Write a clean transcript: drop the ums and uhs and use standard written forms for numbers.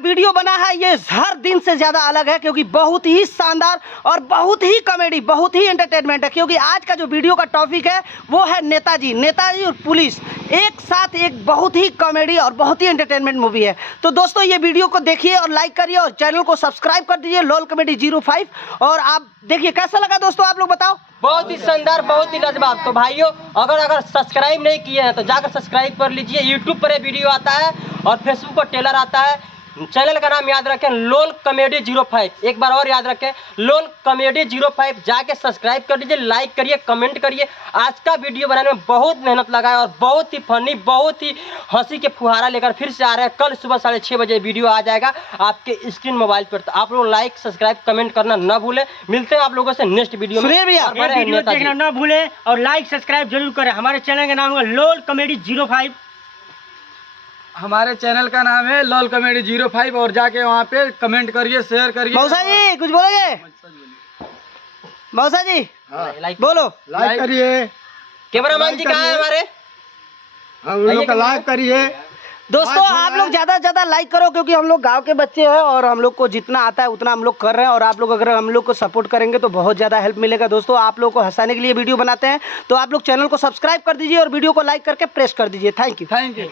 Video बना है ये हर दिन से ज़्यादा अलग है, क्योंकि बहुत ही शानदार और बहुत ही कॉमेडी, बहुत ही एंटरटेनमेंट है। क्योंकि आज का जो वीडियो का टॉपिक है वो है नेताजी और पुलिस एक साथ, एक बहुत ही कॉमेडी और बहुत ही एंटरटेनमेंट मूवी है। तो दोस्तों ये वीडियो को देखिए और लाइक करिए और चैनल को सब्सक्राइब कर दीजिए लोल कॉमेडी 05। और आप देखिए कैसा लगा दोस्तों, आप लोग बताओ। बहुत ही शानदार, बहुत ही लाजवाब। तो भाइयों अगर सब्सक्राइब नहीं किए हैं तो जाकर सब्सक्राइब कर लीजिए। यूट्यूब पर ये वीडियो आता है और फेसबुक पर ट्रेलर आता है। चैनल का नाम याद रखें लोल कॉमेडी 05। एक बार और याद रखें लोल कॉमेडी 05। जाके सब्सक्राइब कर लीजिए, लाइक करिए, कमेंट करिए। आज का वीडियो बनाने में बहुत मेहनत लगा है और बहुत ही फनी, बहुत ही हंसी के फुहारा लेकर फिर से आ रहे हैं। कल सुबह 6:30 बजे वीडियो आ जाएगा आपके स्क्रीन मोबाइल पर। तो आप लोग लाइक सब्सक्राइब कमेंट करना ना भूलें। मिलते हैं आप लोगों से नेक्स्ट वीडियो में। वीडियो देखना ना भूलें और लाइक सब्सक्राइब जरूर करें। हमारे चैनल का नाम है लोल कॉमेडी 05। हमारे चैनल का नाम है लोल कॉमेडी 05 और जाके वहाँ पे कमेंट करिए, शेयर करिए। मौसा जी कुछ बोलोगे? मौसा जी बोलो। लाइक करिए। कैमरामैन जी कहाँ है हमारे? हम लोग का लाइक करिए। दोस्तों आप लोग ज़्यादा से ज़्यादा लाइक करो, क्योंकि हम लोग गांव के बच्चे हैं और हम लोग को जितना आता है उतना हम लोग कर रहे हैं। और आप लोग अगर हम लोग को सपोर्ट करेंगे तो बहुत ज़्यादा हेल्प मिलेगा। दोस्तों आप लोग को हंसाने के लिए वीडियो बनाते हैं, तो आप लोग चैनल को सब्सक्राइब कर दीजिए और वीडियो को लाइक करके प्रेस कर दीजिए। Thank you.